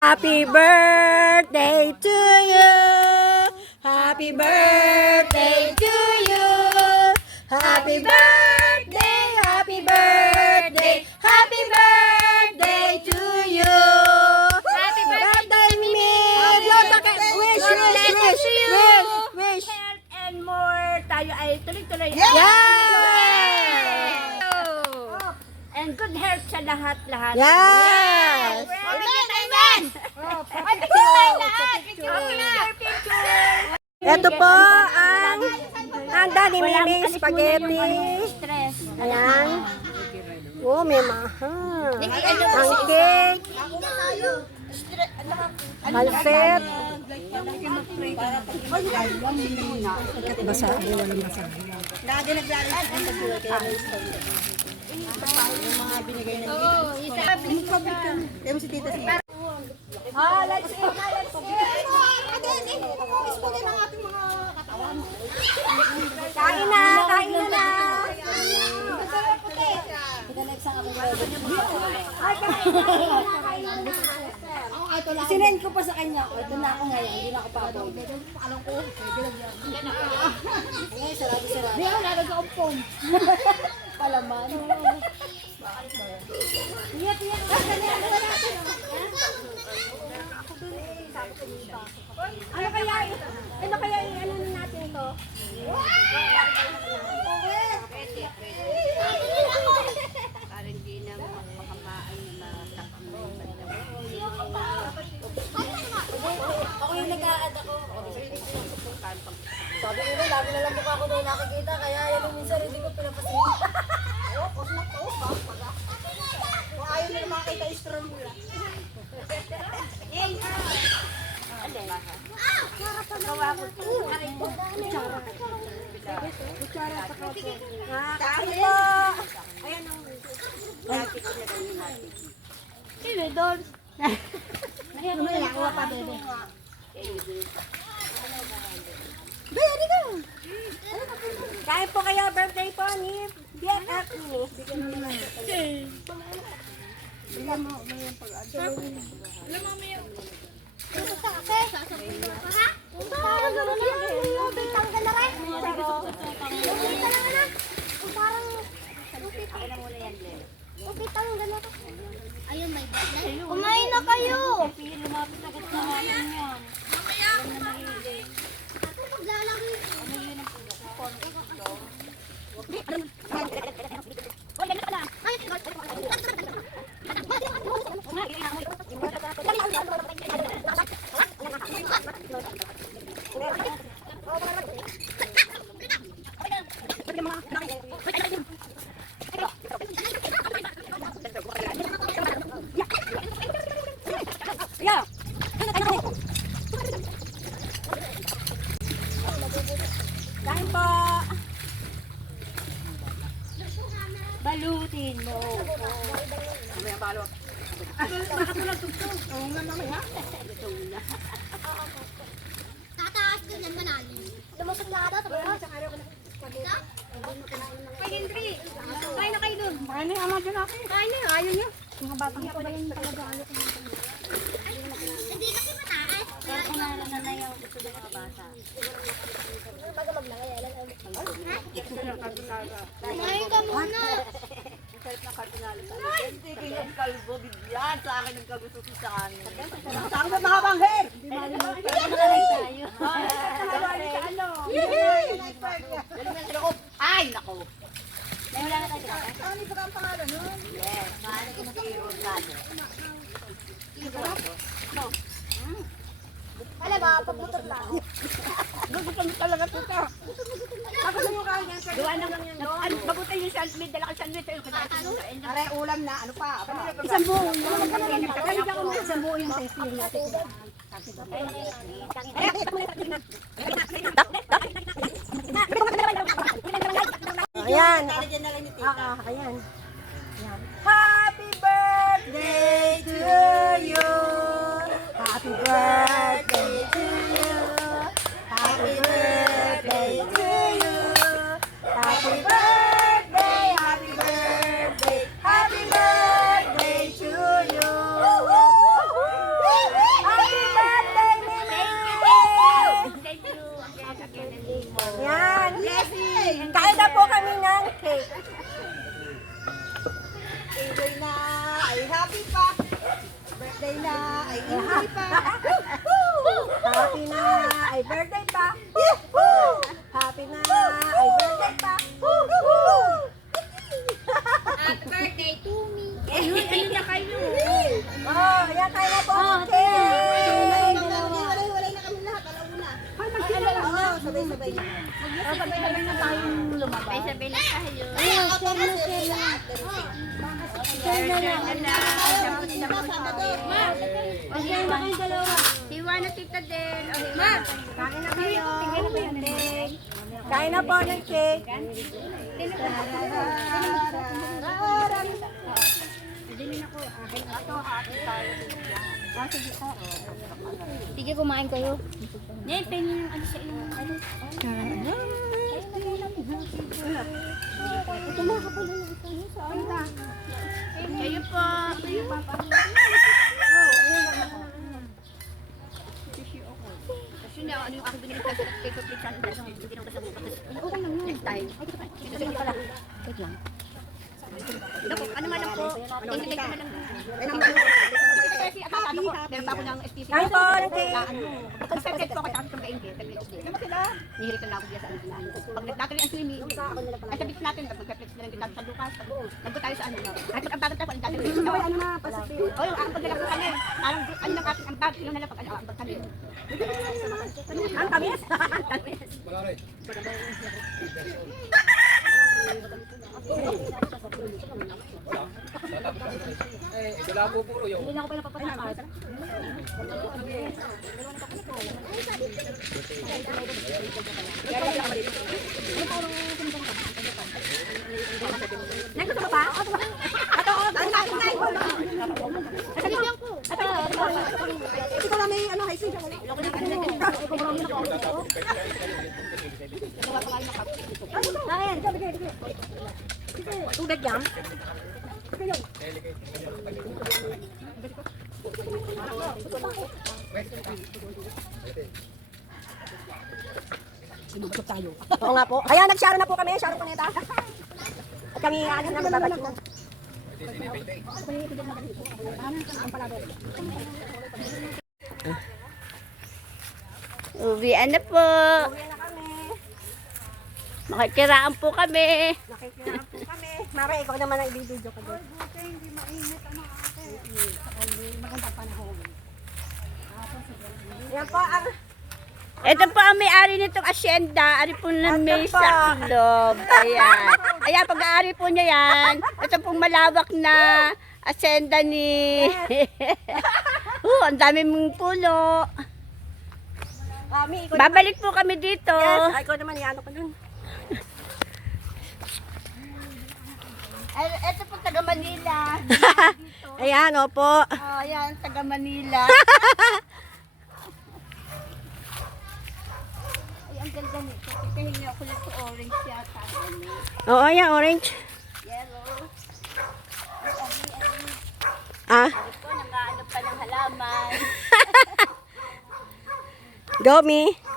Happy birthday to you. Happy birthday to you. Happy birthday, happy birthday, happy birthday to you. Happy birthday, Mimi. Wish, wish. Health and more. Tayo ay tuloy-tuloy. Yeah! And good health sa lahat-lahat. Yes! Amen! Amen! Ay, picture tayo lahat! Picture! Ito po ang handa ni Mimi Spaghetti. Stress. Ayan. Oh, may mahal. Ang cake. Malset. Basahin, walang basahin. Ah, let's eat. Kain na, kain na. Sinend ko pa sa kanya. Ito na ako ngayon. Hindi na ako pa-upload. Alam ko. Ngayon, sarado-sarado. Hindi ako lalagay ang phone. Palaman. Ano kaya ano natin to? Para hindi na makamaan na Ako yung nag-a-add ako. Sabi ko na, lagi na lang mukha ko doon nakikita. Kaya yan yung minsan hindi ko pinapasin. Ayaw na makita yung strong nila. Dahil po. Ayan ang Sino doon? nakuha pa, bebe. Kain po kayo, birthday po ni BFF ni. Kumain na kayo! Kain po. Balutin mo. Tataas ko yan malalim. Lumusok na ka daw sa baba. Kay Henry, kain na kayo dun. Kain na yung ama dyan ako. Kain na, ayaw niyo. Mga batang ko ba yung talaga ayaw ko. Hindi kasi mataas. Kaya kumain na yung gusto ng mga bata. Bago maglangayalan. Kumain ka muna. Speaking of kalbo, bigyan sa akin ng kagusto sa amin. Saan ba mga bangher? Ay, nako! Wala na tayo. Ano ba ang pangalan nun? Yes, mahal ko na si Rosado. Wala ba, pagbutot lang. Gusto ko talaga kita. Tapos yung kain yan. Gawa na lang yan. Bagutin yung sandwich. Dala ka sandwich. Ayun, kailangan. Are, ulam na. Ano pa? Isang buong. Isang buo yung tasty natin. Ayan. Ayan. Happy birthday to you. Happy birthday to you. Happy birthday to you. Happy birthday, happy birthday, happy birthday to you. birthday na. Ay, hindi pa. Happy na, ay birthday pa. Happy na, ay birthday pa. Happy birthday to me. Ayun, ano na kayo? Oh, yan tayo na po. Okay. Walay na kami lahat. Alauna. Oo, sabay-sabay na. Sabay-sabay na tayong lumabas. Sabay-sabay na tayo. Siwa na tita din. Ma, Kain na kayo. Kain na po ng cake. Sige, kumain kayo. Nen, pengen yung ano sa iyo. Kayo po. Kasi na, ano yung aking binili sa cake of pizza, hindi nang kasama ko. Okay lang yun. Next time. Ito pala. Wait lang. Naku, ano nga lang po. Tingin ko na lang. Kasi akakano ko, meron pa ako ng STC. Kain po ng cake. Pag-separate po ako, tapos kung kain nihiritan na ako diyan sa ano. Pag nagdatuloy ang swimming, ay sabi ko natin, mag-flex na lang kita sa Lucas. Nagpo tayo sa ano. Ay pag ang bagat tayo, nagdatuloy. Ano na, pasok. O yung ang pagdala ko kami, parang ano lang ating ang bag, yun na lang pag ano, ang bag kami. Ang tamis. Hindi na ako pa napapasama. Nagkuto ka pa? Ato, ito na may ano, high season. Kain, sabi kayo. Tubig yan. Oo nga po. Kaya nag-share na po kami, share po neta. At kami ano na babalik na. Uwian na po. Uwi na kami. Makikiraan po kami. Nakikiraan po kami. Mara, ikaw naman ang i-video ko doon. Yan po ang Ito po ang may-ari nitong asyenda. Ari po na may sa ilog. Ayan. Ayan, pag-aari po niya yan. Ito pong malawak na asyenda ni... ang dami mong puno. kami. Babalik po kami dito. Yes, ay ko naman yan ko doon. Ito po taga Manila. Ayan, opo. Ayan, taga Manila. Ay, ang ganda nito. Kahingi ako nito orange yata. Oo, ayan, orange. Yellow. Ah, Ito, nangaano pa ng halaman. go me.